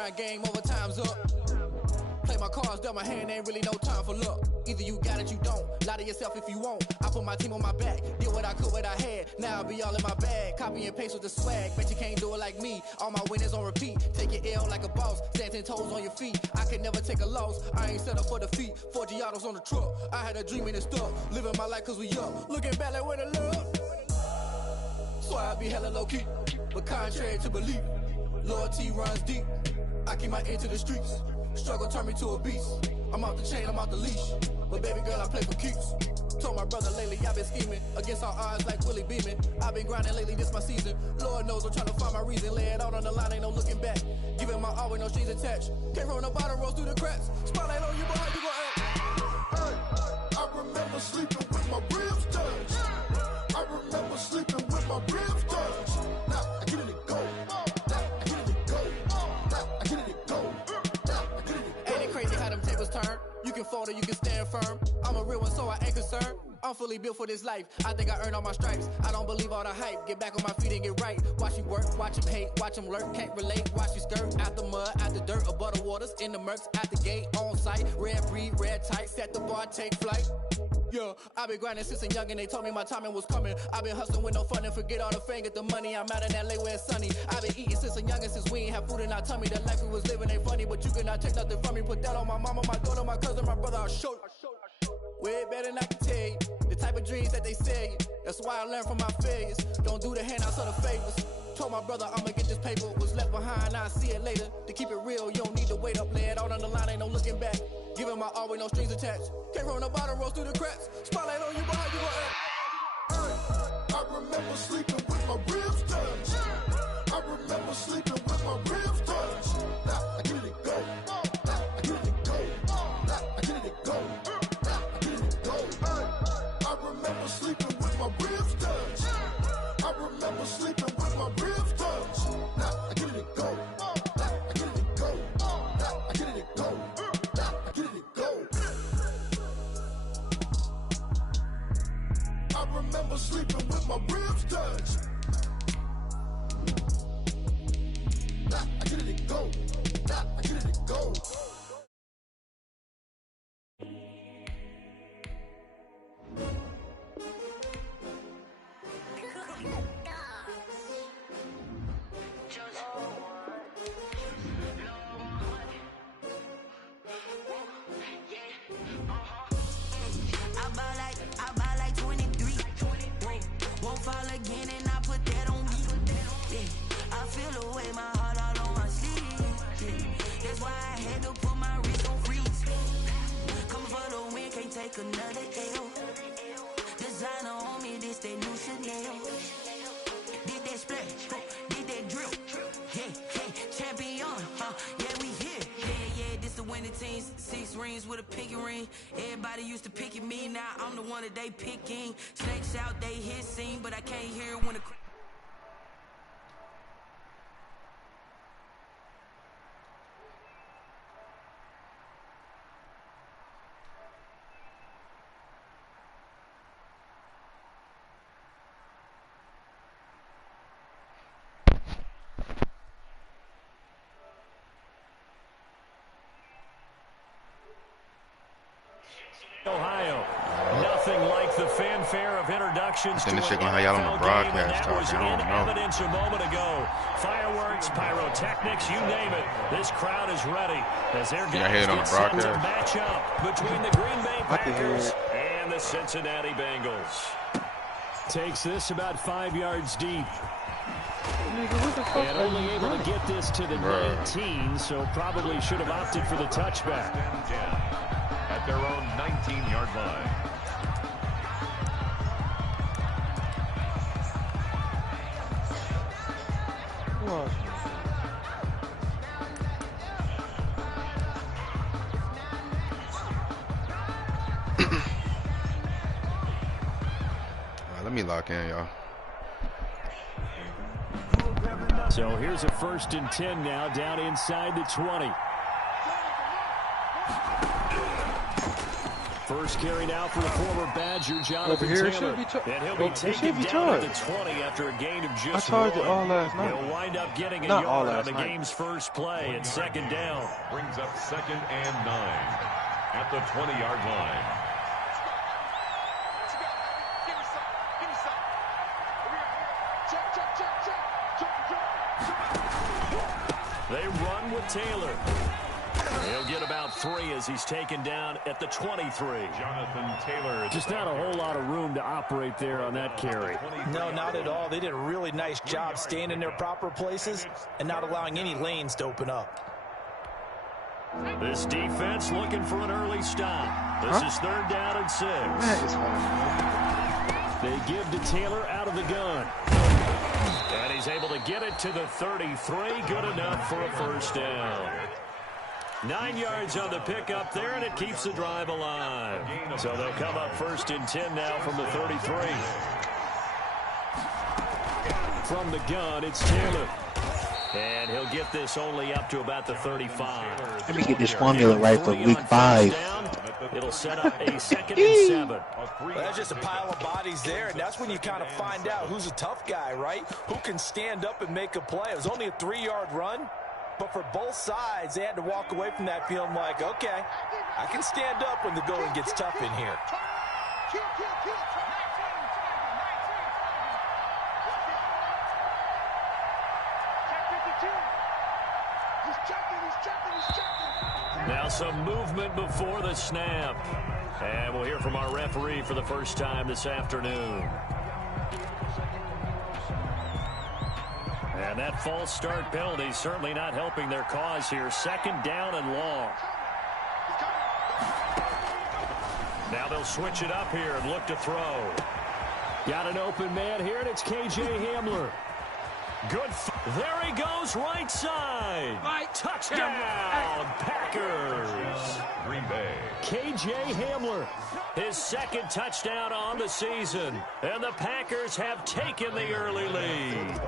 around, game over, time's up. Play my cards, dealt my hand, ain't really no time for luck. Either you got it, you don't. Lie to yourself if you won't. I put my team on my back, did what I could, what I had. Now I'll be all in my bag, copy and paste with the swag. Bet you can't do it like me. All my winners on repeat. Take your L like a boss, stand 10 toes on your feet. I can never take a loss. I ain't set up for defeat. 4 Giottos on the truck. I had a dream and it stuck. Living my life cause we up. Looking back like where the love. So I be hella low key, but contrary to belief, loyalty runs deep. I keep my ear to the streets. Struggle turned me to a beast. I'm off the chain, I'm off the leash. But baby girl, I play for keeps. Told my brother lately, I've been scheming against all odds like Willie Beeman. I've been grinding lately, this my season. Lord knows I'm trying to find my reason. Lay it out on the line, ain't no looking back. Giving my all with no strings attached. Came from the bottom, rose through the cracks. Spotlight on you, boy, how you gon' act? Hey, I remember sleeping with my ribs touched. I remember sleeping with my ribs touched. Now I get it to go. Now I get it to go. Now I get it to go. Now I get it to go. Ain't it crazy how them tables turn? You can fold or you can stand firm. I'm a real one, so I ain't concerned. I'm fully built for this life. I think I earned all my stripes. I don't believe all the hype. Get back on my feet and get right. Watch you work, watch him hate, watch him lurk. Can't relate, watch you skirt. Out the mud, out the dirt, above the waters. In the murks, at the gate, on site. Red breed, red tight. Set the bar, take flight. Yeah, I been grinding since a young and they told me my timing was coming. I been hustling with no fun and forget all the fame, get the money. I'm out in LA where it's sunny. I been eating since a young and since we ain't have food in our tummy. The life we was living ain't funny, but you cannot take nothing from me. Put that on my mama, my daughter, my cousin, my brother, I'll show you. Way better than I can tell you. The type of dreams that they sell you. That's why I learned from my failures. Don't do the handouts or the favors. Told my brother I'ma get this paper. Was left behind, I'll see it later. To keep it real, you don't need to wait up. Lay it out on the line, ain't no looking back. Giving my all with no strings attached. Came from the bottom, rose through the cracks. Spotlight on you, boy, how you gon' act? Hey, I remember sleeping with my ribs touched. I remember sleeping with my ribs touched. Now I get it to go. Now I get it to go. Now I get it to go. Now I get it to go. Hey, I remember sleeping with my ribs touched. I remember sleeping with my ribs touched. Now I get it to go. Now I get it to go. Now I get it to go. Now I get it to go. I remember sleeping with my ribs touched. Now I get it to go. Now I get it to go. I buy like 23. Won't fall again and I put that on me. Yeah, I feel away my heart all on my sleeve. Yeah, that's why I had to put my wrist on freeze. Coming for the win, can't take another L. Designer on me, this that new Chanel. Did that splash, did that drill. Yeah, champion, yeah, we here. Yeah, this the winning team. 6 rings with a pinky ring. Everybody used to pick at me, now I'm the one that they picking. Snakes out, they hit scene, but I can't hear it when the Ohio. Nothing like the fanfare of introductions to an NFL game, and that was in evidence a moment ago. Fireworks, pyrotechnics, you name it. This crowd is ready as their guys get set to match up between the Green Bay Packers and the Cincinnati Bengals. Takes this about 5 yards deep. And only able to get this to the 19, so probably should have opted for the touchback. At their own 19-yard line. What? Let me lock in, y'all. So here's a 1st and 10 now, down inside the 20. First carry now for the former Badger, Jonathan Taylor. And he'll be taken down at the 20 after a gain of just one. I charged it all last night. He'll wind up getting a yard on the game's first play at second down. Brings up 2nd and 9 at the 20-yard line. They run with Taylor. He'll get about 3 as he's taken down at the 23. Jonathan Taylor. Just not a whole lot of room to operate there on that carry. No, not at all. They did a really nice job staying in their proper places and not allowing any lanes to open up. This defense looking for an early stop. This is 3rd down and 6. They give to Taylor out of the gun. And he's able to get it to the 33. Good enough for a first down. 9 yards on the pickup there, and it keeps the drive alive. So they'll come up 1st and 10 now from the 33. From the gun, it's Taylor. And he'll get this only up to about the 35. Let me get this formula right for week 5. It'll set up a 2nd and 7. Well, that's just a pile of bodies there, and that's when you kind of find out who's a tough guy, right? Who can stand up and make a play. It was only a 3-yard run, but for both sides, they had to walk away from that feeling like, okay, I can stand up when the going gets tough in here. Now some movement before the snap. And we'll hear from our referee for the first time this afternoon. And that false start penalty certainly not helping their cause here. 2nd down and long. Now they'll switch it up here and look to throw. Got an open man here, and it's K.J. Hamler. Good. There he goes, right side. Touchdown, Packers. Green Bay. K.J. Hamler, his 2nd touchdown on the season. And the Packers have taken the early lead.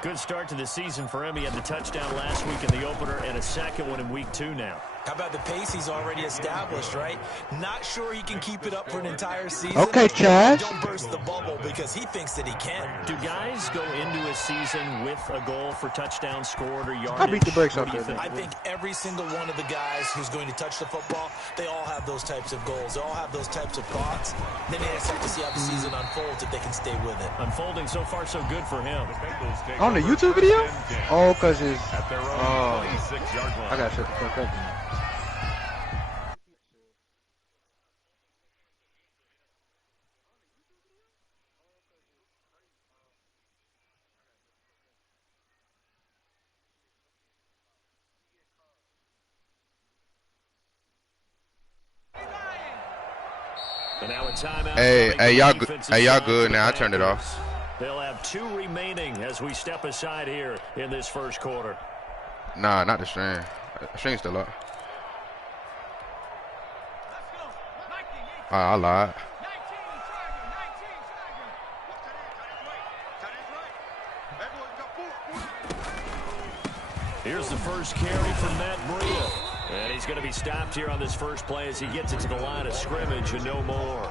Good start to the season for him. He had the touchdown last week in the opener and a 2nd one in week 2 now. How about the pace he's already established, right? Not sure he can keep it up for an entire season. Okay, Chad. Don't burst the bubble because he thinks that he can. Do guys go into a season with a goal for touchdowns scored or yardage? I beat the brakes off there. I think every single one of the guys who's going to touch the football, they all have those types of goals. They all have those types of thoughts. Then they just have to see how the season unfolds if they can stay with it. Unfolding so far so good for him. On the YouTube video? Oh, because it's... Oh, I got to shut the fuck up. Hey, y'all good now. I turned it off. They'll have 2 remaining as we step aside here in this first quarter. Nah, not the string. The string's still up. I lied. Here's the first carry from Matt Breida. And he's going to be stopped here on this first play as he gets it to the line of scrimmage and no more.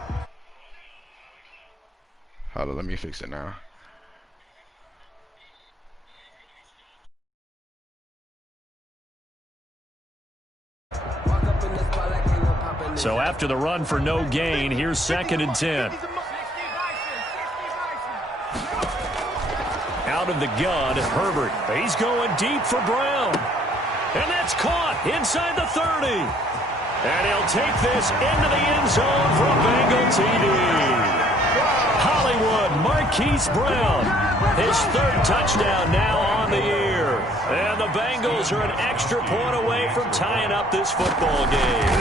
Hold on, let me fix it now. So after the run for no gain, here's 2nd and 10. Out of the gun, Herbert. He's going deep for Brown. And that's caught inside the 30. And he'll take this into the end zone for a Bengal TD. Hollywood Marquise Brown, his 3rd touchdown now on the year. And the Bengals are an extra point away from tying up this football game.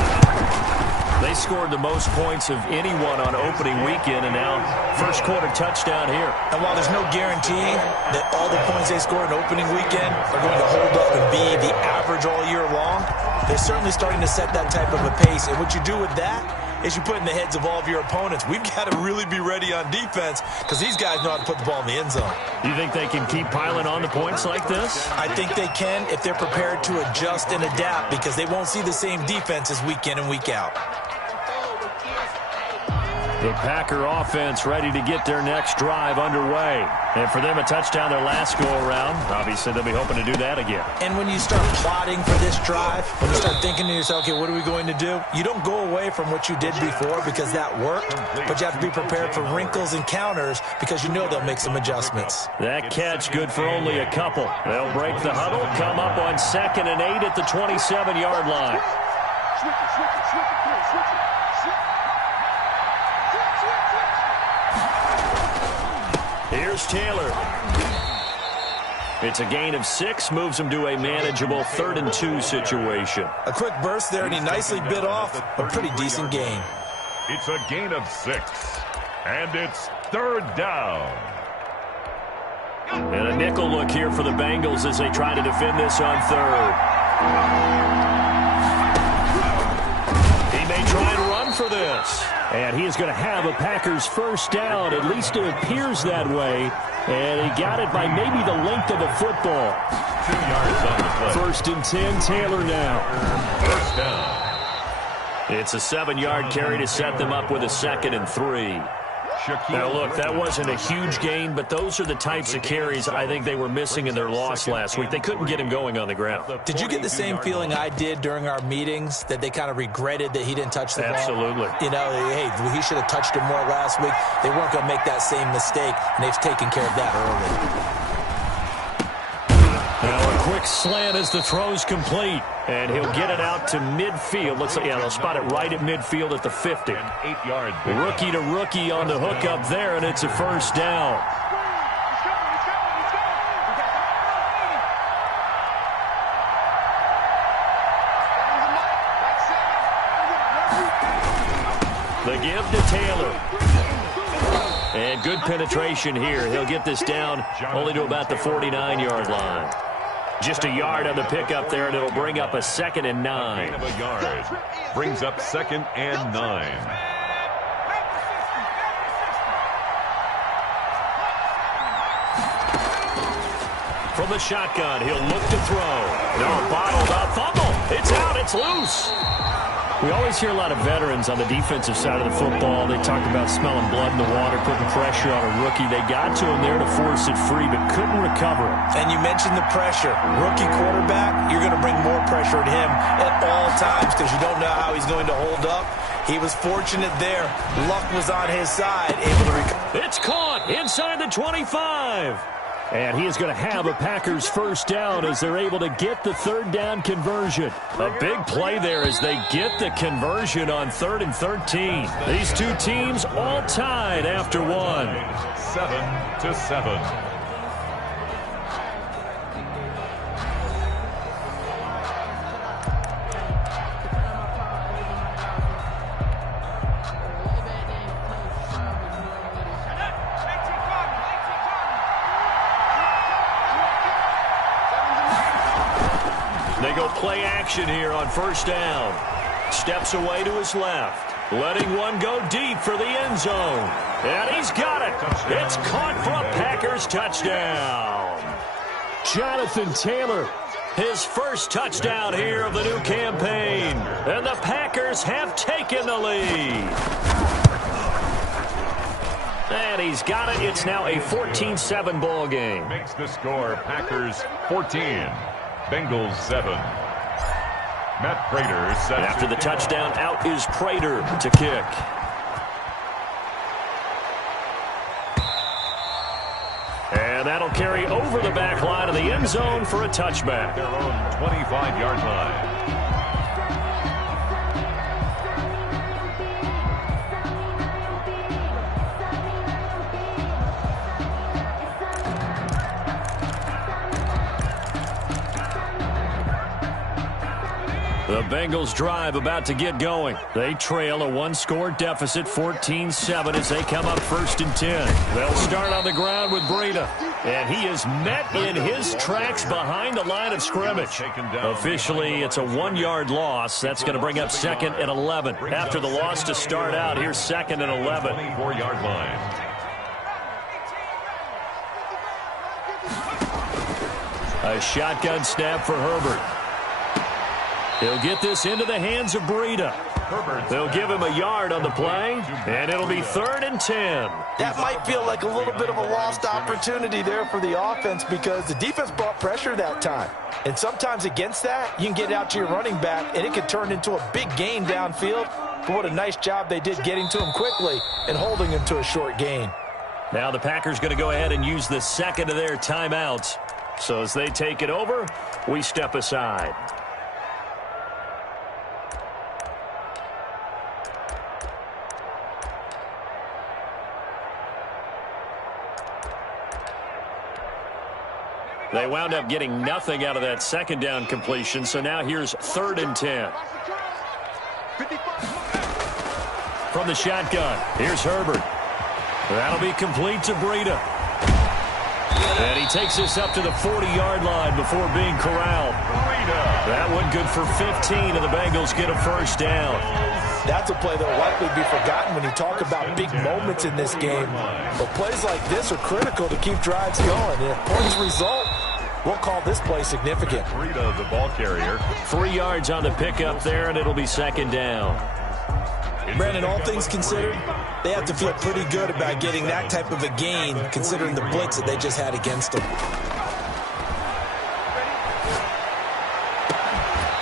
They scored the most points of anyone on opening weekend, and now first quarter touchdown here. And while there's no guarantee that all the points they score in opening weekend are going to hold up and be the average all year long, they're certainly starting to set that type of a pace. And what you do with that is you put in the heads of all of your opponents, we've got to really be ready on defense because these guys know how to put the ball in the end zone. You think they can keep piling on the points like this? I think they can if they're prepared to adjust and adapt because they won't see the same defenses week in and week out. The Packer offense ready to get their next drive underway. And for them, a touchdown their last go-around. Obviously, they'll be hoping to do that again. And when you start plotting for this drive, when you start thinking to yourself, okay, what are we going to do? You don't go away from what you did before because that worked, but you have to be prepared for wrinkles and counters because you know they'll make some adjustments. That catch good for only a couple. They'll break the huddle, come up on 2nd and 8 at the 27-yard line. Here's Taylor. It's a gain of 6, moves him to a manageable 3rd and 2 situation. A quick burst there, and he nicely bit off a pretty decent gain. It's a gain of 6, and it's 3rd down. And a nickel look here for the Bengals as they try to defend this on 3rd. He may try and run for this. And he is going to have a Packers first down. At least it appears that way. And he got it by maybe the length of a football. 2 yards on the play. 1st and 10, Taylor now. First down. It's a 7-yard carry to set them up with a 2nd and 3. Now, look, that wasn't a huge gain, but those are the types of carries I think they were missing in their loss last week. They couldn't get him going on the ground. Did you get the same feeling I did during our meetings, that they kind of regretted that he didn't touch the ball? Absolutely. You know, hey, he should have touched it more last week. They weren't going to make that same mistake, and they've taken care of that early. Now a quick slant as the throw's complete. And he'll get it out to midfield. Looks like, yeah, they'll spot it right at midfield at the 50. 8-yard. Rookie to rookie on the hook up there, and it's a first down. The give to Taylor. And good penetration here. He'll get this down only to about the 49-yard line. Just a yard on the pickup there, and it'll bring up a 2nd and 9. Of a yard. Brings up 2nd and 9. From the shotgun, he'll look to throw. No, bottled up, fumble. It's out, it's loose. We always hear a lot of veterans on the defensive side of the football. They talk about smelling blood in the water, putting pressure on a rookie. They got to him there to force it free, but couldn't recover it. And you mentioned the pressure. Rookie quarterback, you're going to bring more pressure at him at all times because you don't know how he's going to hold up. He was fortunate there. Luck was on his side, able to recover. It's caught inside the 25. And he is going to have a Packers first down as they're able to get the 3rd down conversion. A big play there as they get the conversion on 3rd and 13. These two teams all tied after 1. 7-7. They go play action here on first down. Steps away to his left. Letting one go deep for the end zone. And he's got it. It's caught for a Packers touchdown. Jonathan Taylor, his first touchdown here of the new campaign. And the Packers have taken the lead. And he's got it. It's now a 14-7 ball game. Makes the score Packers 14. Bengals 7. Matt Prater set. After the touchdown, out is Prater to kick. And that'll carry over the back line of the end zone for a touchback. Their own 25-yard line. The Bengals drive about to get going. They trail a 1-score deficit, 14-7, as they come up 1st and 10. They'll start on the ground with Breida. And he is met in his tracks behind the line of scrimmage. Officially, it's a 1-yard loss. That's going to bring up 2nd and 11. After the loss to start out, here's 2nd and 11. 24-yard line. A shotgun snap for Herbert. He'll get this into the hands of Breida. They'll give him a yard on the play, and it'll be 3rd and 10. That might feel like a little bit of a lost opportunity there for the offense because the defense brought pressure that time. And sometimes against that, you can get out to your running back, and it can turn into a big gain downfield. But what a nice job they did getting to him quickly and holding him to a short gain. Now the Packers going to go ahead and use the second of their timeouts. So as they take it over, we step aside. They wound up getting nothing out of that second down completion, so now here's 3rd and 10. From the shotgun, here's Herbert. That'll be complete to Breida. And he takes this up to the 40-yard line before being corralled. That one good for 15, and the Bengals get a first down. That's a play that will likely be forgotten when you talk about big moments in this game. But plays like this are critical to keep drives going. And if points result, we'll call this play significant. Breida, the ball carrier. 3 yards on the pickup there, and it'll be 2nd down. Brandon, all things considered, they have to feel pretty good about getting that type of a gain, considering the blitz that they just had against them.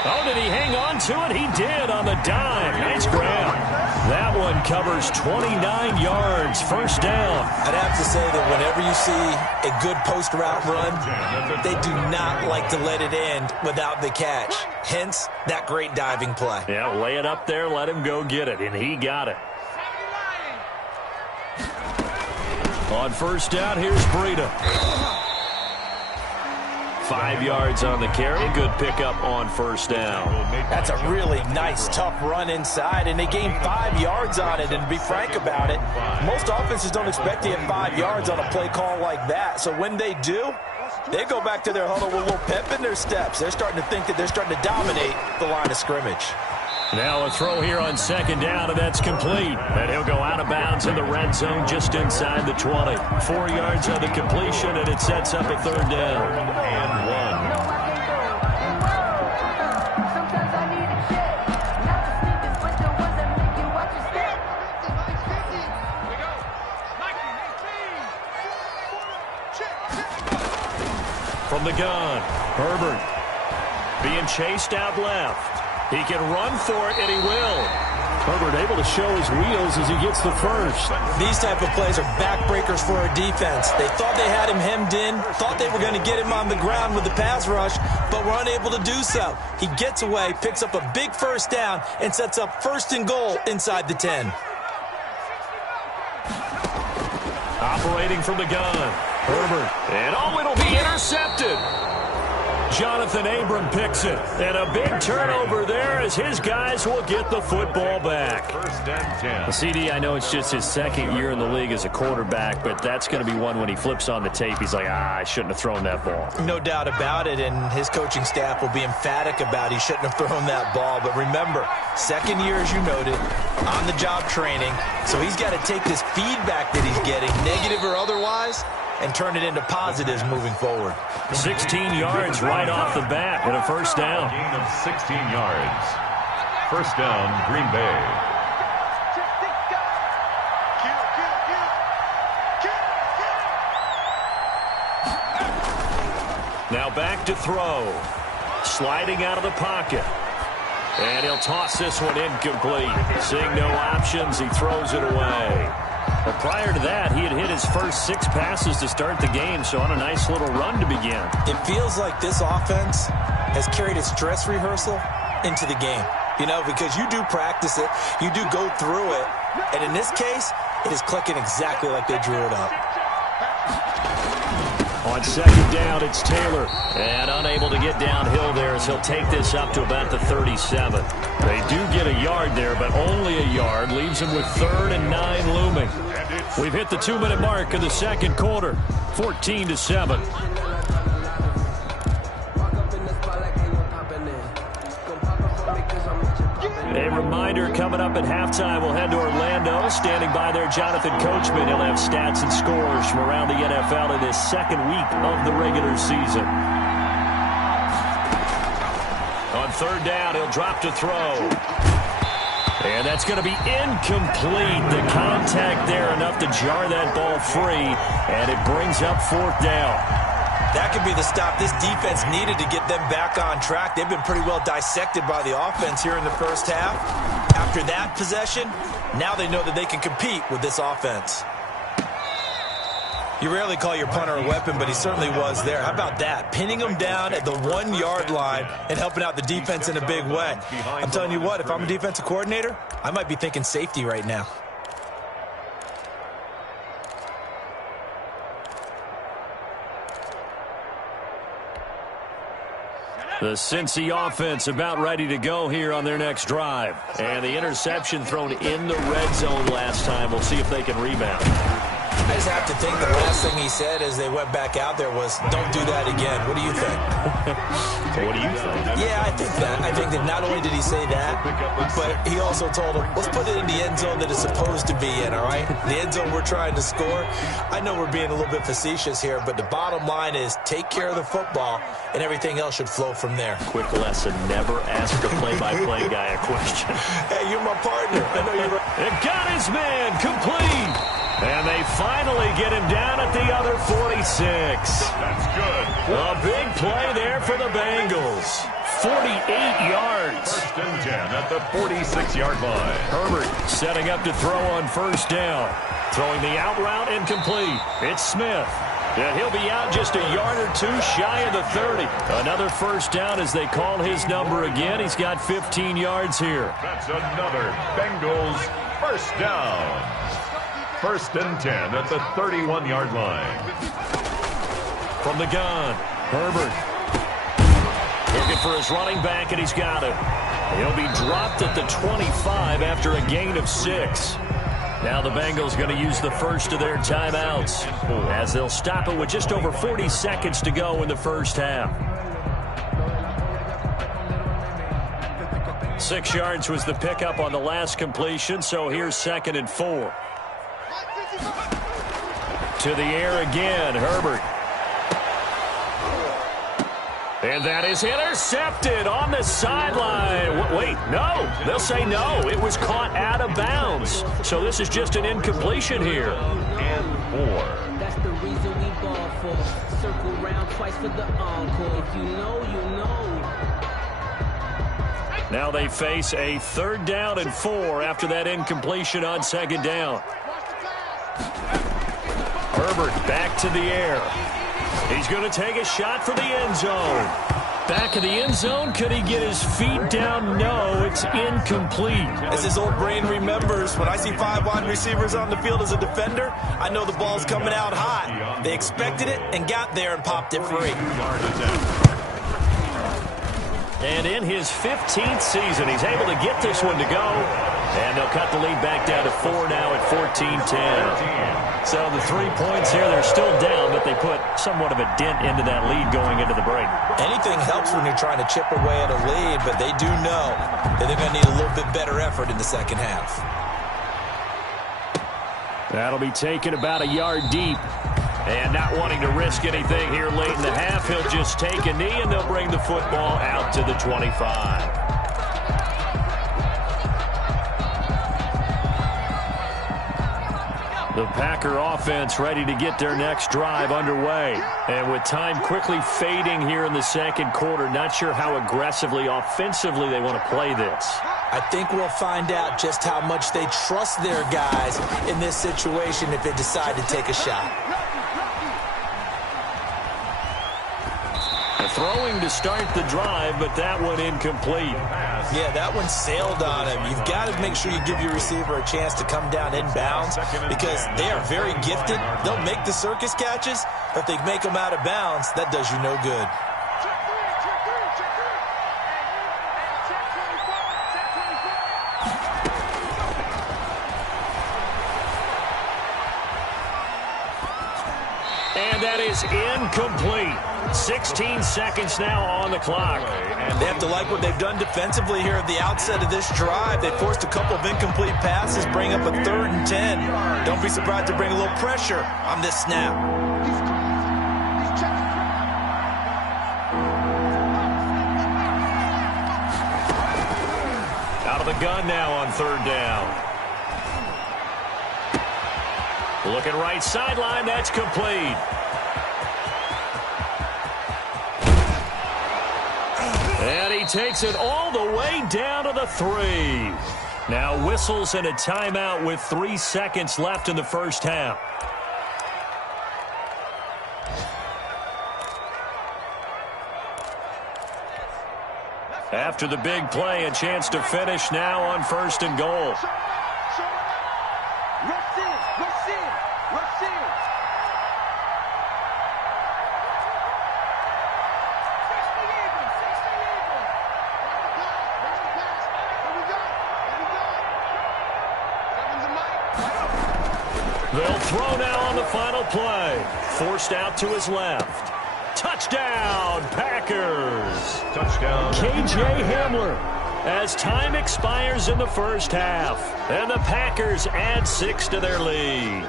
Oh, did he hang on to it? He did on the dime. Nice grab. That one covers 29 yards. First down. I'd have to say that whenever you see a good post route run, they do not like to let it end without the catch. Hence, that great diving play. Yeah, lay it up there, let him go get it, and he got it. On first down, here's Breida. 5 yards on the carry. Good pickup on first down. That's a really nice, tough run inside, and they gained 5 yards on it. And to be frank about it, most offenses don't expect to get 5 yards on a play call like that. So when they do, they go back to their huddle with a little pep in their steps. They're starting to think that they're starting to dominate the line of scrimmage. Now a throw here on 2nd down, and that's complete. And he'll go out of bounds in the red zone just inside the 20. 4 yards on the completion, and it sets up a 3rd down. And 1. From the gun, Herbert being chased out left. He can run for it, and he will. Herbert able to show his wheels as he gets the first. These type of plays are backbreakers for our defense. They thought they had him hemmed in, thought they were going to get him on the ground with the pass rush, but were unable to do so. He gets away, picks up a big first down, and sets up 1st and goal inside the 10. Operating from the gun, Herbert. And it'll be intercepted. Jonathan Abram picks it. And a big turnover there as his guys will get the football back. 1st and 10. Well, CD, I know it's just his 2nd year in the league as a quarterback, but that's going to be one when he flips on the tape. He's like, I shouldn't have thrown that ball. No doubt about it, and his coaching staff will be emphatic about he shouldn't have thrown that ball. But remember, 2nd year, as you noted, on-the-job training. So he's got to take this feedback that he's getting, negative or otherwise, and turn it into positives moving forward. 16 yards right off the bat and a first down. Gain of 16 yards. First down, Green Bay. Now back to throw. Sliding out of the pocket. And he'll toss this one incomplete. Seeing no options, he throws it away. Well, prior to that, he had hit his first 6 passes to start the game, so on a nice little run to begin. It feels like this offense has carried its dress rehearsal into the game. You know, because you do practice it, you do go through it, and in this case, it is clicking exactly like they drew it up. On 2nd down, it's Taylor. And unable to get downhill there as he'll take this up to about the 37. They do get a yard there, but only a yard. Leaves him with 3rd and 9 looming. We've hit the 2-minute mark in the 2nd quarter. 14-7. A reminder, coming up at halftime, we'll head to Orlando. Standing by there, Jonathan Coachman. He'll have stats and scores from around the NFL in his 2nd week of the regular season. On 3rd down, he'll drop to throw. And that's going to be incomplete. The contact there enough to jar that ball free, and it brings up 4th down. That could be the stop this defense needed to get them back on track. They've been pretty well dissected by the offense here in the first half. After that possession, now they know that they can compete with this offense. You rarely call your punter a weapon, but he certainly was there. How about that? Pinning him down at the 1-yard line and helping out the defense in a big way. I'm telling you what, if I'm a defensive coordinator, I might be thinking safety right now. The Cincy offense about ready to go here on their next drive. And the interception thrown in the red zone last time. We'll see if they can rebound. I just have to think the last thing he said as they went back out there was, don't do that again. What do you think? What do you think? Yeah, I think that. I think that not only did he say that, but he also told him, let's put it in the end zone that it's supposed to be in, all right? The end zone we're trying to score. I know we're being a little bit facetious here, but the bottom line is take care of the football, and everything else should flow from there. Quick lesson, never ask the play-by-play guy a question. Hey, you're my partner. I know you're right. It got his man complete. And they finally get him down at the other 46. That's good. A big play there for the Bengals. 48 yards. 1st and 10 at the 46-yard line. Herbert setting up to throw on 1st down. Throwing the out route incomplete. It's Smith. And he'll be out just a yard or two shy of the 30. Another 1st down as they call his number again. He's got 15 yards here. That's another Bengals 1st down. 1st and 10 at the 31-yard line. From the gun, Herbert. Looking for his running back, and he's got him. He'll be dropped at the 25 after a gain of 6. Now the Bengals going to use the first of their timeouts as they'll stop it with just over 40 seconds to go in the first half. 6 yards was the pickup on the last completion, so here's 2nd and 4. To the air again, Herbert. And that is intercepted on the sideline. Wait, no. They'll say no. It was caught out of bounds. So this is just an incompletion here. And 4. That's the reason we ball for. Circle round twice for the encore. If you know, you know. Now they face a 3rd down and 4 after that incompletion on 2nd down. Herbert back to the air. He's going to take a shot for the end zone. Back of the end zone. Could he get his feet down? No, it's incomplete. As his old brain remembers, when I see 5 wide receivers on the field as a defender, I know the ball's coming out hot. They expected it and got there and popped it free. And in his 15th season, he's able to get this one to go. And they'll cut the lead back down to 4 now at 14-10. So the 3 points here, they're still down, but they put somewhat of a dent into that lead going into the break. Anything helps when you're trying to chip away at a lead, but they do know that they're going to need a little bit better effort in the second half. That'll be taken about a yard deep. And not wanting to risk anything here late in the half, he'll just take a knee, and they'll bring the football out to the 25. The Packer offense ready to get their next drive underway. And with time quickly fading here in the second quarter, not sure how aggressively, offensively they want to play this. I think we'll find out just how much they trust their guys in this situation if they decide to take a shot. Throwing to start the drive, but that one incomplete. Yeah, that one sailed on him. You've got to make sure you give your receiver a chance to come down inbounds because they are very gifted. They'll make the circus catches, but if they make them out of bounds, that does you no good. And that is incomplete. 16 seconds now on the clock. They have to like what they've done defensively here at the outset of this drive. They forced a couple of incomplete passes, bring up a 3rd and 10. Don't be surprised to bring a little pressure on this snap. Out of the the gun now on third down. Looking right sideline. That's complete. And he takes it all the way down to the 3. Now whistles and a timeout with 3 seconds left in the first half. After the big play, a chance to finish now on 1st and goal. They'll throw now on the final play. Forced out to his left. Touchdown, Packers. Touchdown. K.J. Hamler as time expires in the first half. And the Packers add 6 to their lead.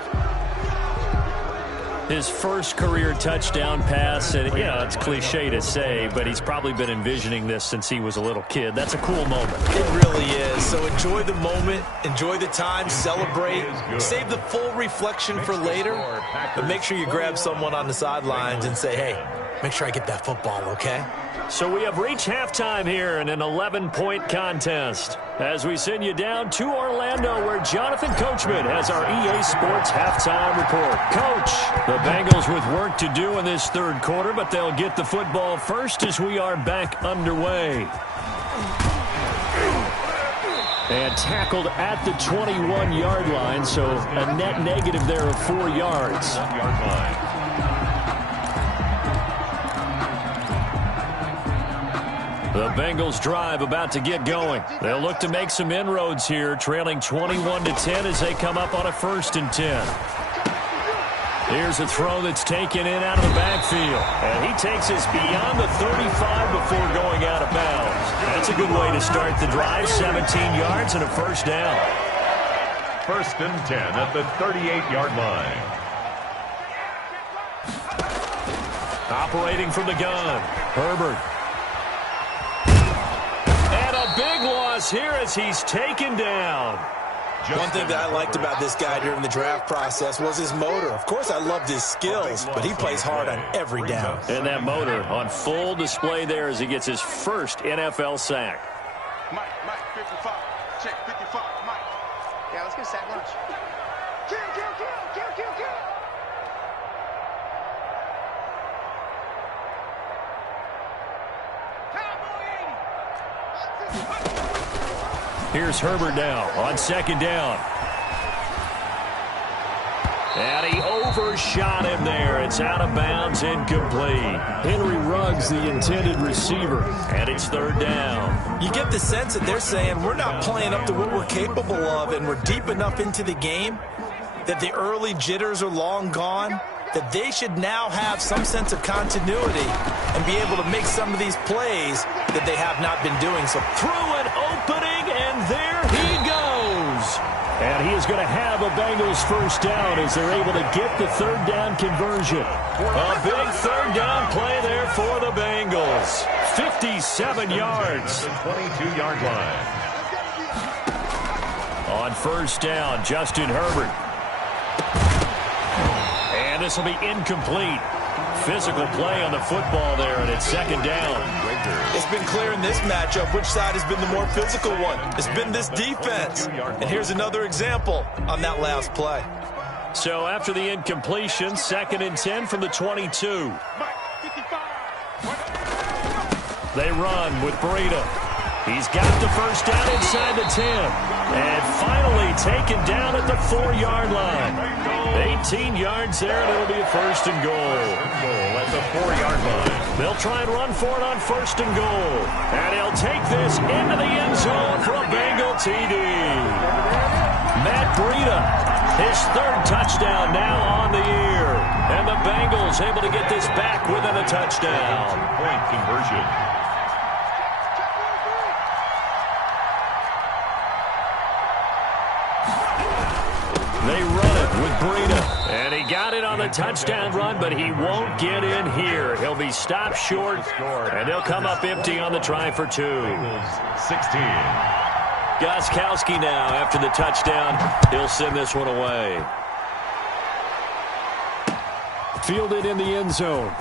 His first career touchdown pass, and yeah, it's cliche to say, but he's probably been envisioning this since he was a little kid. That's a cool moment. It really is. So enjoy the moment, enjoy the time, celebrate, save the full reflection for later, but make sure you grab someone on the sidelines and say, hey, make sure I get that football, okay? So we have reached halftime here in an 11-point contest as we send you down to Orlando where Jonathan Coachman has our EA Sports halftime report. Coach, the Bengals with work to do in this third quarter, but they'll get the football first as we are back underway. And tackled at the 21-yard line, so a net negative there of 4 yards. 1-yard line. The Bengals drive about to get going. They'll look to make some inroads here, trailing 21-10 as they come up on a 1st and 10. Here's a throw that's taken in out of the backfield. And he takes us beyond the 35 before going out of bounds. That's a good way to start the drive. 17 yards and a first down. 1st and 10 at the 38-yard line. Operating from the gun, Herbert. Big loss here as he's taken down. One thing that I liked about this guy during the draft process was his motor. Of course, I loved his skills, but he plays hard on every down. And that motor on full display there as he gets his first NFL sack. Mike, 55. Check, 55, Mike. Yeah, let's get a sack lunch. Kill. Here's Herbert now on 2nd down. And he overshot him there. It's out of bounds, incomplete. Henry Ruggs, the intended receiver, and it's 3rd down. You get the sense that they're saying we're not playing up to what we're capable of, and we're deep enough into the game that the early jitters are long gone, that they should now have some sense of continuity and be able to make some of these plays that they have not been doing. So through an opening, and there he goes. And he is going to have a Bengals first down as they're able to get the 3rd down conversion. A big 3rd down play there for the Bengals. 57 yards. 22-yard line. On 1st down, Justin Herbert. And this will be incomplete. Physical play on the football there, and it's 2nd down. It's been clear in this matchup which side has been the more physical one. It's been this defense. And here's another example on that last play. So after the incompletion, 2nd and 10 from the 22. They run with Breida. He's got the first down inside the 10. And finally taken down at the 4-yard line. 18 yards there, and it'll be a 1st and goal. At the 4-yard line. They'll try and run for it on 1st and goal. And he'll take this into the end zone for a Bengal TD. Matt Breida, his 3rd touchdown now on the year. And the Bengals able to get this back within a touchdown. 2-point conversion. They run it with Breida. And he got it on the touchdown run, but he won't get in here. He'll be stopped short, and they'll come up empty on the try for 2. 16. Gostkowski now, after the touchdown, he'll send this one away. Fielded in the end zone.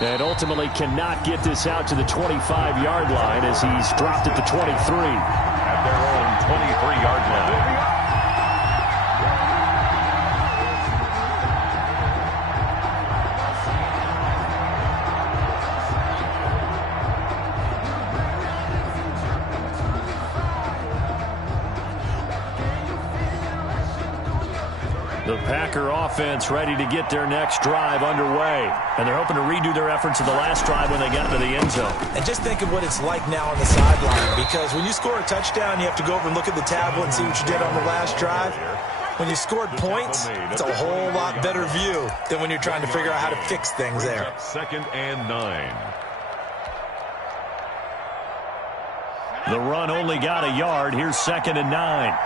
And ultimately cannot get this out to the 25-yard line as he's dropped at the 23. At their own 23-yard line. The Packer offense ready to get their next drive underway. And they're hoping to redo their efforts of the last drive when they got to the end zone. And just think of what it's like now on the sideline, because when you score a touchdown, you have to go over and look at the tablet and see what you did on the last drive. When you scored points, it's a whole lot better view than when you're trying to figure out how to fix things there. 2nd and 9. The run only got a yard. Here's 2nd and 9.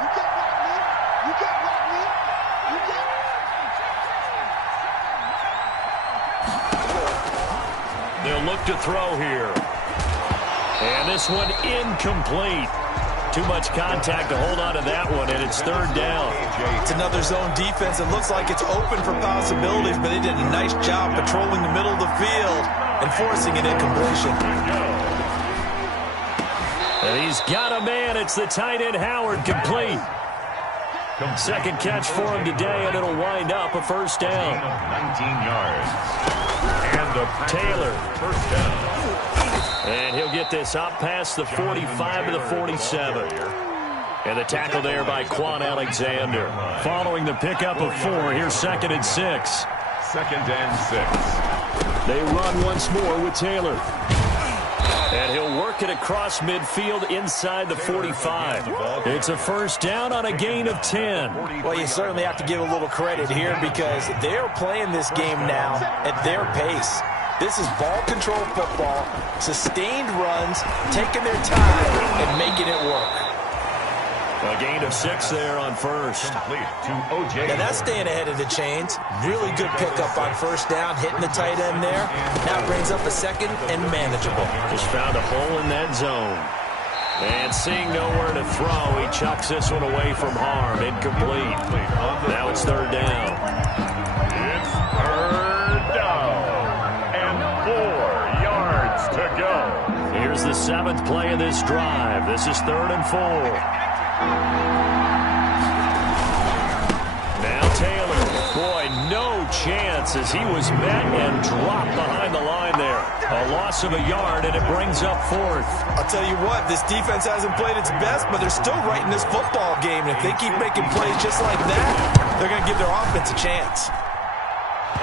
They'll look to throw here. And this one incomplete. Too much contact to hold on to that one, and it's 3rd down. It's another zone defense. It looks like it's open for possibilities, but they did a nice job patrolling the middle of the field and forcing an incompletion. And he's got a man. It's the tight end, Howard, complete. Second catch for him today, and it'll wind up a 1st down. 19 yards. And the Taylor. 1st down. And he'll get this up past the 45 to the 47. And the tackle there by Quan Alexander. Following the pickup of 4, here's 2nd and 6. 2nd and 6. They run once more with Taylor. And he'll work it across midfield inside the 45. It's a 1st down on a gain of 10. Well, you certainly have to give a little credit here because they're playing this game now at their pace. This is ball control football, sustained runs, taking their time and making it work. A gain of 6 there on 1st. Complete to O.J. Now that's staying ahead of the chains. Really good pickup on 1st down, hitting the tight end there. Now brings up a 2nd and manageable. Just found a hole in that zone. And seeing nowhere to throw, he chucks this one away from harm. Incomplete. Now it's 3rd down. It's 3rd down. And 4 yards to go. Here's the 7th play of this drive. This is 3rd and 4. Now Taylor. Boy, no chance as he was met and dropped behind the line there. A loss of a yard, and it brings up 4th. I'll tell you what, this defense hasn't played its best, but they're still right in this football game. And if they keep making plays just like that, they're going to give their offense a chance.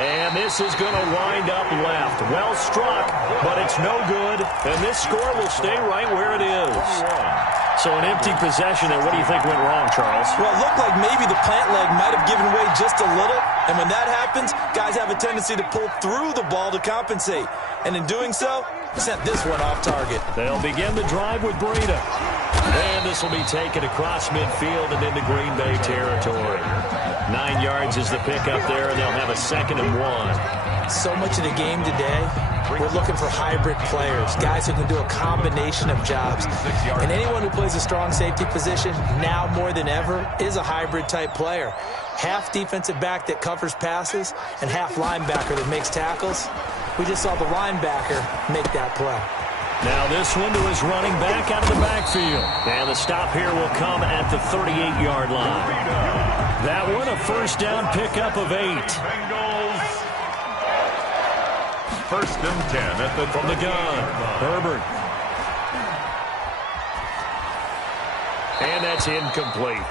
And this is going to wind up left. Well struck, but it's no good. And this score will stay right where it is. So an empty possession there. What do you think went wrong, Charles? Well, it looked like maybe the plant leg might have given way just a little. And when that happens, guys have a tendency to pull through the ball to compensate. And in doing so, sent this one off target. They'll begin the drive with Breida. And this will be taken across midfield and into Green Bay territory. 9 yards is the pickup there, and they'll have a 2nd and 1. So much of the game today, we're looking for hybrid players, guys who can do a combination of jobs. And anyone who plays a strong safety position, now more than ever, is a hybrid type player. Half defensive back that covers passes and half linebacker that makes tackles. We just saw the linebacker make that play. Now this one to his running back out of the backfield. And the stop here will come at the 38-yard line. That one a 1st down pickup of 8. Bengals. 1st and 10 at the from the gun. Herbert. And that's incomplete.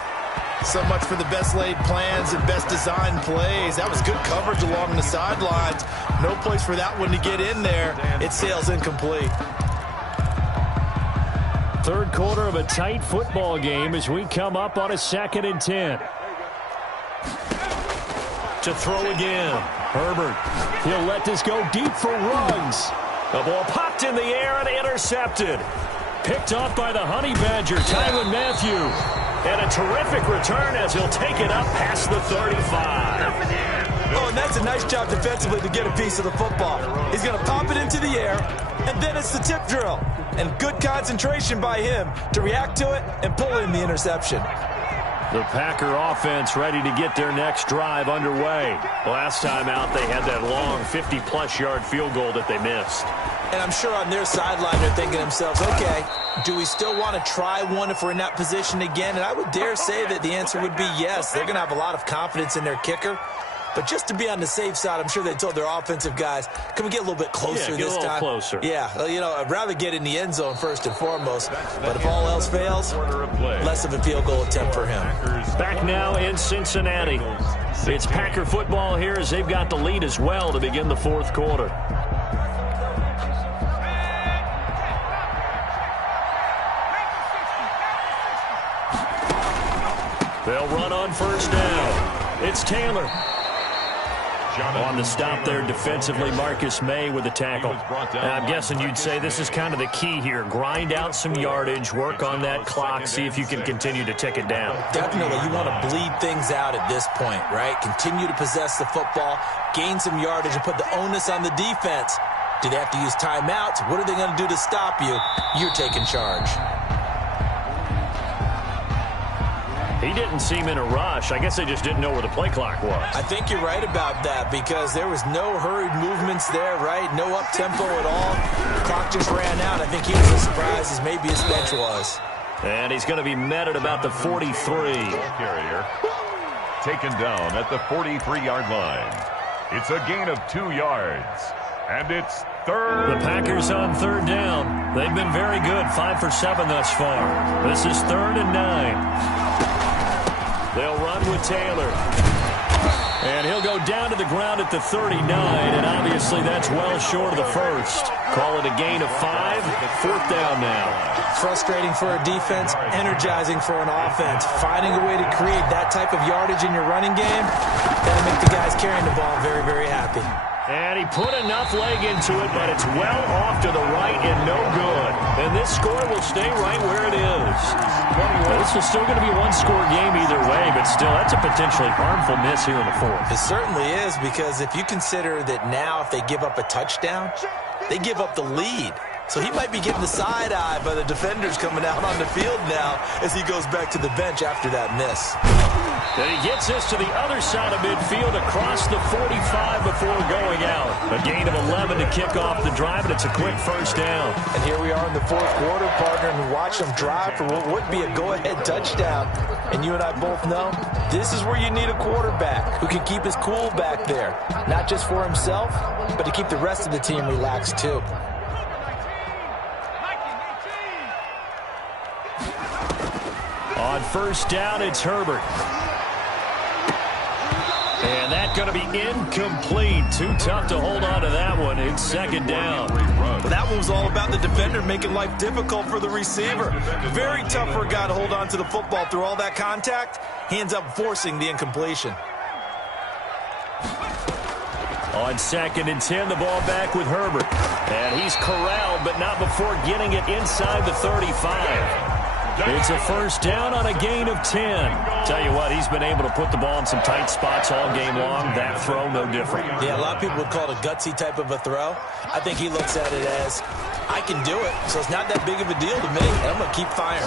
So much for the best laid plans and best designed plays. That was good coverage along the sidelines. No place for that one to get in there. It sails incomplete. 3rd quarter of a tight football game as we come up on a 2nd and 10. To throw again. Herbert. He'll let this go deep for runs. The ball popped in the air and intercepted. Picked off by the Honey Badger, Tyrann Mathieu. And a terrific return as he'll take it up past the 35. Oh, and that's a nice job defensively to get a piece of the football. He's going to pop it into the air, and then it's the tip drill. And good concentration by him to react to it and pull in the interception. The Packer offense ready to get their next drive underway. Last time out, they had that long 50-plus yard field goal that they missed. And I'm sure on their sideline they're thinking to themselves, okay, do we still want to try one if we're in that position again? And I would dare say that the answer would be yes. They're going to have a lot of confidence in their kicker. But just to be on the safe side, I'm sure they told their offensive guys, can we get a little bit closer this time? Closer. Yeah, well, you know, I'd rather get in the end zone first and foremost. But if all else fails, less of a field goal attempt for him. Back now in Cincinnati. It's Packer football here as they've got the lead as well to begin the fourth quarter. They'll run on first down. It's Taylor. On the stop there defensively, Marcus May with the tackle. And I'm guessing you'd say this is kind of the key here. Grind out some yardage, work on that clock, see if you can continue to tick it down. Definitely. You want to bleed things out at this point, right? Continue to possess the football, gain some yardage, and put the onus on the defense. Do they have to use timeouts? What are they going to do to stop you? You're taking charge. He didn't seem in a rush. I guess they just didn't know where the play clock was. I think you're right about that because there was no hurried movements there, right? No up-tempo at all. The clock just ran out. I think he was as surprised as maybe his bench was. And he's going to be met at about the 43. Carrier taken down at the 43-yard line. It's a gain of 2 yards. And it's third. The Packers on third down. They've been very good, 5 for 7 thus far. This is 3rd and 9. They'll run with Taylor. And he'll go down to the ground at the 39, and obviously that's well short of the first. Call it a gain of 5, 4th down now. Frustrating for a defense, energizing for an offense. Finding a way to create that type of yardage in your running game, that'll make the guys carrying the ball very, very happy. And he put enough leg into it, but it's well off to the right and no good. And this score will stay right where it is. This is still going to be a one-score game either way, but still, that's a potentially harmful miss here in the fourth. It certainly is, because if you consider that now if they give up a touchdown, they give up the lead. So he might be getting the side-eye by the defenders coming out on the field now as he goes back to the bench after that miss. And he gets this to the other side of midfield across the 45 before going out. A gain of 11 to kick off the drive, and it's a quick first down. And here we are in the fourth quarter, partner, and watch them drive for what would be a go-ahead touchdown. And you and I both know this is where you need a quarterback who can keep his cool back there. Not just for himself, but to keep the rest of the team relaxed too. On first down, it's Herbert. And that's going to be incomplete. Too tough to hold on to that one. It's 2nd down. Well, that one was all about the defender making life difficult for the receiver. Very tough for a guy to hold on to the football through all that contact. He ends up forcing the incompletion. On 2nd and 10, the ball back with Herbert. And he's corralled, but not before getting it inside the 35. It's a first down on a gain of 10. Tell you what, he's been able to put the ball in some tight spots all game long. That throw, no different. Yeah, a lot of people would call it a gutsy type of a throw. I think he looks at it as, I can do it, so it's not that big of a deal to me, and I'm going to keep firing.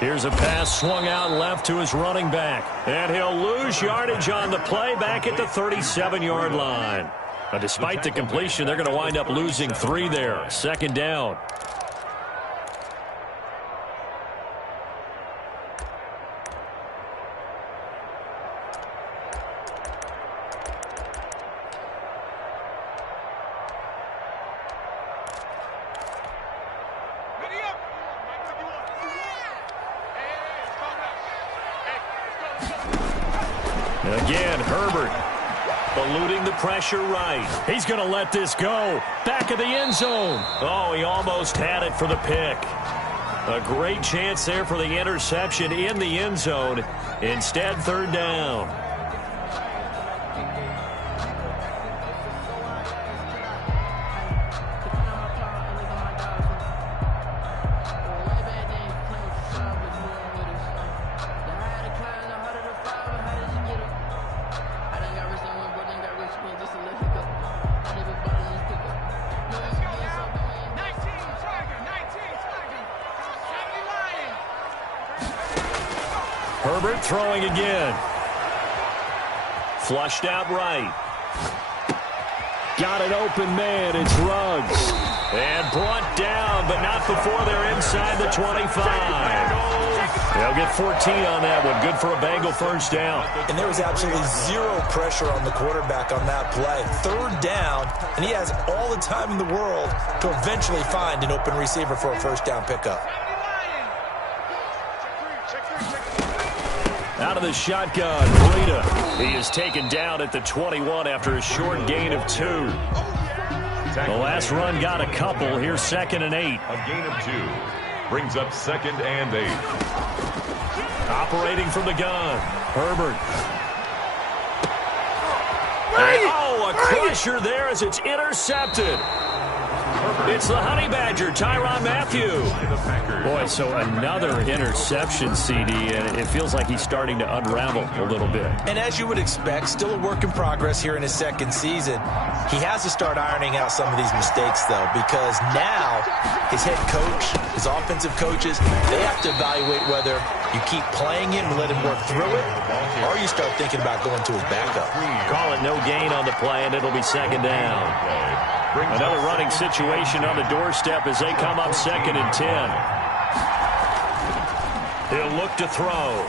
Here's a pass swung out left to his running back. And he'll lose yardage on the play back at the 37-yard line. But despite the completion, they're going to wind up losing 3 there. 2nd down. Again, Herbert eluding the pressure right. He's going to let this go. Back of the end zone. Oh, he almost had it for the pick. A great chance there for the interception in the end zone. Instead, 3rd down. Herbert throwing again. Flushed out right. Got an open man. It's Ruggs. And brought down, but not before they're inside the 25. They'll get 14 on that one. Good for a Bengal first down. And there was absolutely zero pressure on the quarterback on that play. Third down, and he has all the time in the world to eventually find an open receiver for a first down pickup. Out of the shotgun, Breida. He is taken down at the 21 after a short gain of 2. The last run got a couple. Here's 2nd and 8. A gain of 2 brings up 2nd and 8. Operating from the gun, Herbert. Oh, a crusher there as it's intercepted. It's the Honey Badger, Tyrann Mathieu. Boy, so another interception, CD, and it feels like he's starting to unravel a little bit. And as you would expect, still a work in progress here in his second season. He has to start ironing out some of these mistakes, though, because now his head coach, his offensive coaches, they have to evaluate whether you keep playing him and let him work through it, or you start thinking about going to his backup. Call it no gain on the play, and it'll be 2nd down. Another running situation on the doorstep as they come up 2nd and 10. He'll look to throw.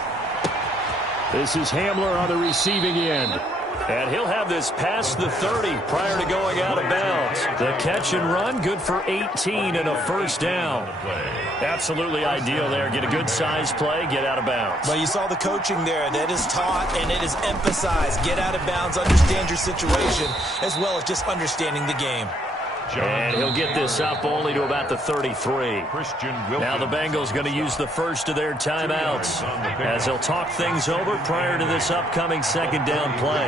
This is Hamler on the receiving end. And he'll have this past the 30 prior to going out of bounds. The catch and run, good for 18 and a first down. Absolutely ideal there. Get a good size play, get out of bounds. Well, you saw the coaching there. That is taught and it is emphasized. Get out of bounds, understand your situation, as well as just understanding the game. And he'll get this up only to about the 33. Now the Bengals going to use the first of their timeouts as they'll talk things over prior to this upcoming 2nd down play.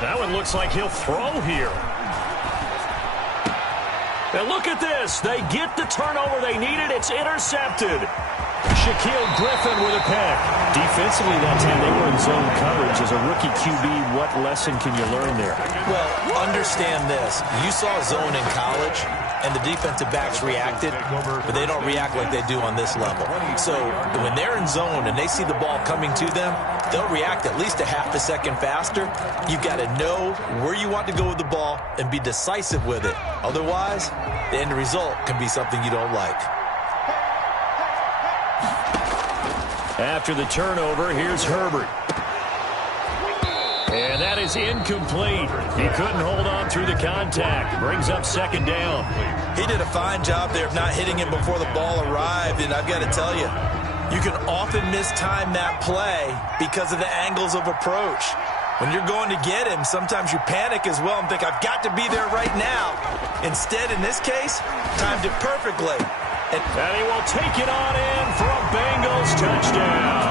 That one looks like he'll throw here. And look at this. They get the turnover they needed. It's intercepted. Shaquill Griffin with a pick. Defensively that time they were in zone coverage. As a rookie QB, what lesson can you learn there? Well, understand this. You saw zone in college, and the defensive backs reacted, but they don't react like they do on this level. So when they're in zone and they see the ball coming to them, they'll react at least a half a second faster. You've got to know where you want to go with the ball and be decisive with it. Otherwise, the end result can be something you don't like. After the turnover, here's Herbert. And that is incomplete. He couldn't hold on through the contact. Brings up 2nd down. He did a fine job there of not hitting him before the ball arrived, and I've got to tell you, you can often mistime that play because of the angles of approach. When you're going to get him, sometimes you panic as well and think, I've got to be there right now. Instead, in this case, timed it perfectly. And he will take it on in for a Bengals touchdown.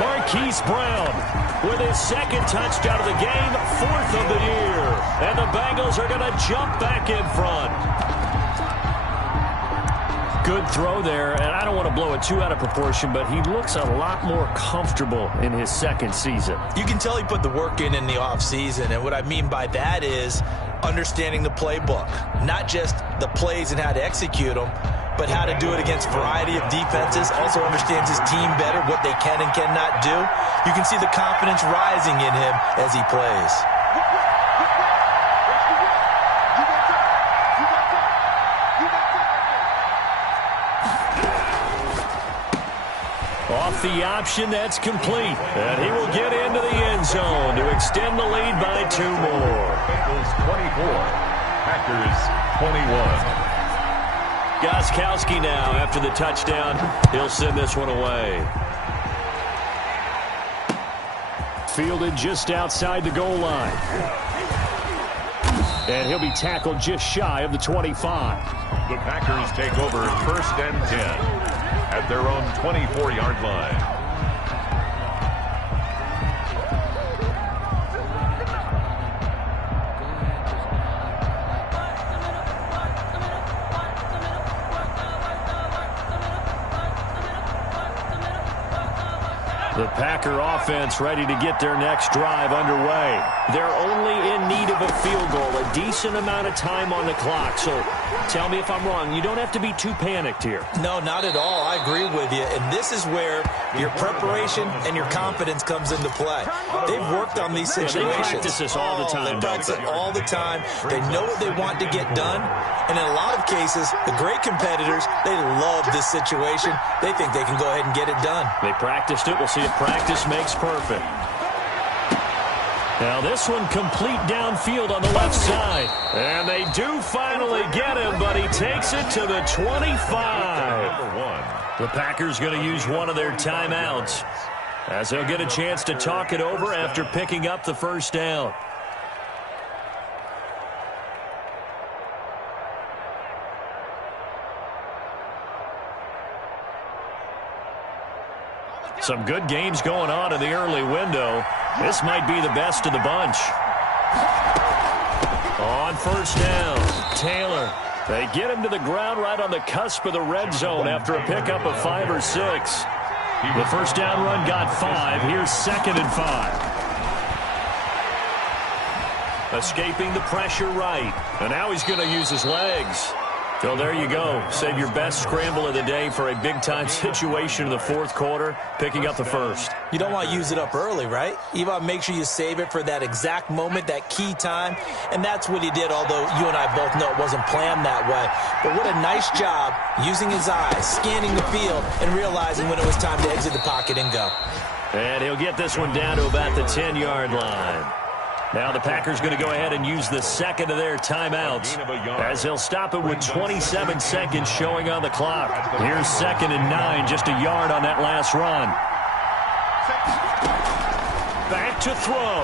Marquise Brown with his 2nd touchdown of the game, 4th of the year. And the Bengals are going to jump back in front. Good throw there, and I don't want to blow it too out of proportion, but he looks a lot more comfortable in his 2nd season. You can tell he put the work in the offseason, and what I mean by that is understanding the playbook. Not just the plays and how to execute them, but how to do it against a variety of defenses. Also understands his team better, what they can and cannot do. You can see the confidence rising in him as he plays. Off the option, that's complete. And he will get into the end zone to extend the lead by 2 more. Bengals 24, Packers 21. Gostkowski now, after the touchdown, he'll send this one away. Fielded just outside the goal line. And he'll be tackled just shy of the 25. The Packers take over 1st and 10 at their own 24-yard line. The Packer offense ready to get their next drive underway. They're only in need of a field goal, a decent amount of time on the clock. So tell me if I'm wrong. You don't have to be too panicked here. No, not at all. I agree with you. And this is where your preparation and your confidence comes into play. They've worked on these situations. They practice this all the time. They practice it all the time. They know what they want to get done. And in a lot of cases, the great competitors, they love this situation. They think they can go ahead and get it done. They practiced it. We'll see if practice makes perfect. Now this one complete downfield on the left side. And they do finally get him, but he takes it to the 25. The Packers going to use one of their timeouts as they'll get a chance to talk it over after picking up the first down. Some good games going on in the early window. This might be the best of the bunch. On first down, Taylor. They get him to the ground right on the cusp of the red zone after a pickup of 5 or 6. The first down run got 5. Here's 2nd and 5. Escaping the pressure right. And now he's going to use his legs. So there you go. Save your best scramble of the day for a big-time situation in the fourth quarter, picking up the first. You don't want to use it up early, right? You want to make sure you save it for that exact moment, that key time. And that's what he did, although you and I both know it wasn't planned that way. But what a nice job using his eyes, scanning the field, and realizing when it was time to exit the pocket and go. And he'll get this one down to about the 10-yard line. Now the Packers going to go ahead and use the second of their timeouts as they'll stop it with 27 seconds showing on the clock. Here's 2nd and 9, just a yard on that last run. Back to throw.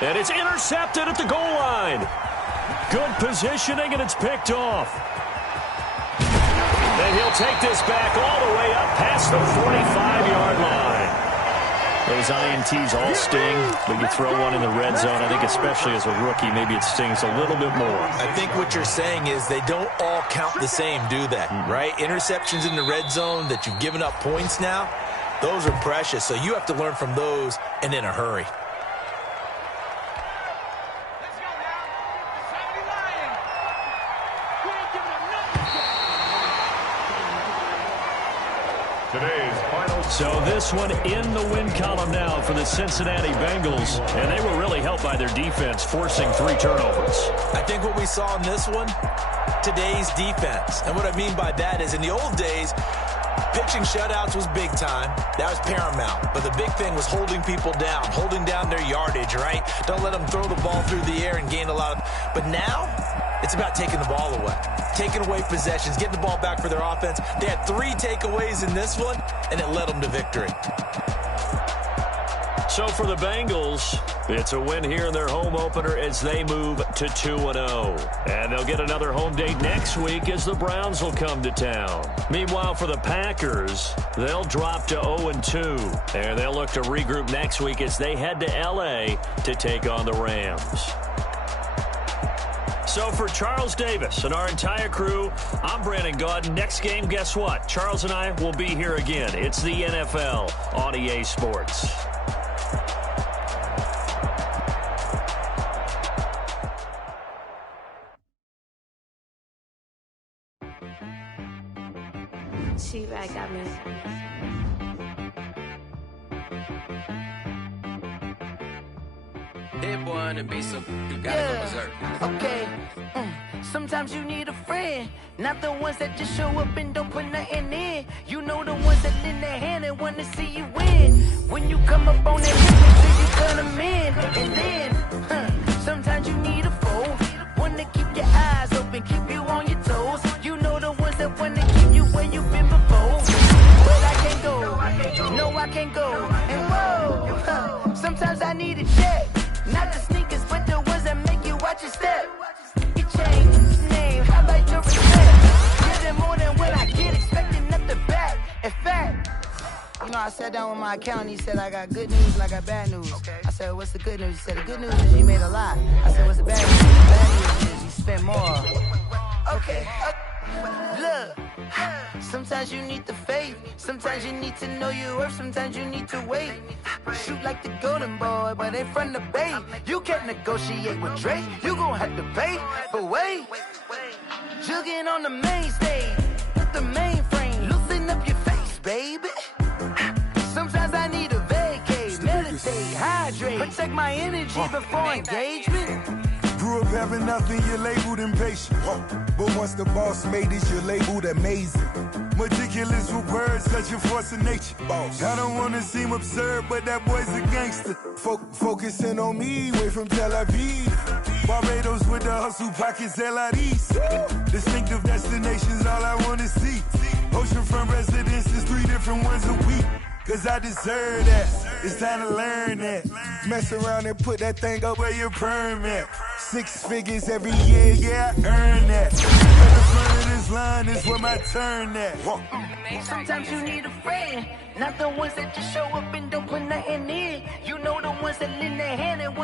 And it's intercepted at the goal line. Good positioning, and it's picked off. And he'll take this back all the way up past the 45-yard line. Those INTs all sting, but you throw one in the red zone, I think especially as a rookie, maybe it stings a little bit more. I think what you're saying is they don't all count the same, do they? Right? Interceptions in the red zone that you've given up points now, those are precious. So you have to learn from those and in a hurry. So this one in the win column now for the Cincinnati Bengals, and they were really helped by their defense, forcing 3 turnovers. I think what we saw in this one, today's defense. And what I mean by that is in the old days, pitching shutouts was big time. That was paramount. But the big thing was holding people down, holding down their yardage, right? Don't let them throw the ball through the air and gain a lot of... But now, it's about taking the ball away. Taking away possessions, getting the ball back for their offense. They had 3 takeaways in this one, and it led them to victory. So for the Bengals, it's a win here in their home opener as they move to 2-0. And they'll get another home date next week as the Browns will come to town. Meanwhile, for the Packers, they'll drop to 0-2. And they'll look to regroup next week as they head to L.A. to take on the Rams. So for Charles Davis and our entire crew, I'm Brandon Gaudin. Next game, guess what? Charles and I will be here again. It's the NFL on EA Sports. She-Bag got me. Hit boy on the beat, so you gotta go berserk. Okay. Sometimes you need a friend, not the ones that just show up and don't put nothing in. You know the ones that lend their hand and want to see you win. When you come up on that list, make sure you cut them in. And then, sometimes you need a foe, one to keep your eyes open, keep you on your toes. You know the ones that want to keep you where you've been before. But I can't go, no I can't go. And whoa, sometimes I need a check. Not the sneakers, but the ones that make you watch your step. You change name, highlight your respect. Give them more than what I get, expecting up the back. In fact, you know, I sat down with my accountant. He said I got good news and I got bad news. Okay. I said, what's the good news? He said, the good news is you made a lot. I said, what's the bad news? The bad news is you spent more. Okay. Look, sometimes you need the faith. Sometimes you need to know your worth. Sometimes you need to wait. Shoot like the golden boy, but ain't from the bay. You can't negotiate with Drake. You gon' have to pay. But wait, jugging on the main stage. Put the mainframe. Loosen up your face, baby. Sometimes I need a vacate. Meditate, hydrate. Protect my energy before engagement. Grew up having nothing, you're labeled impatient. But once the boss made it, you're labeled amazing. Meticulous with words, such a force of nature. Boss. I don't wanna seem absurd, but that boy's a gangster. Focusing on me, way from Tel Aviv. Barbados with the hustle pockets, LIDs. Distinctive destinations, all I wanna see. Oceanfront residences, 3 different ones a week. Cause I deserve that, it's time to learn that. Mess around and put that thing up where your permit. 6 figures every year, yeah, I earn that. At the front of this line is where my turn at. Sometimes you need a friend, not the ones that just show up and don't put nothing in. You know the ones that lend their hand and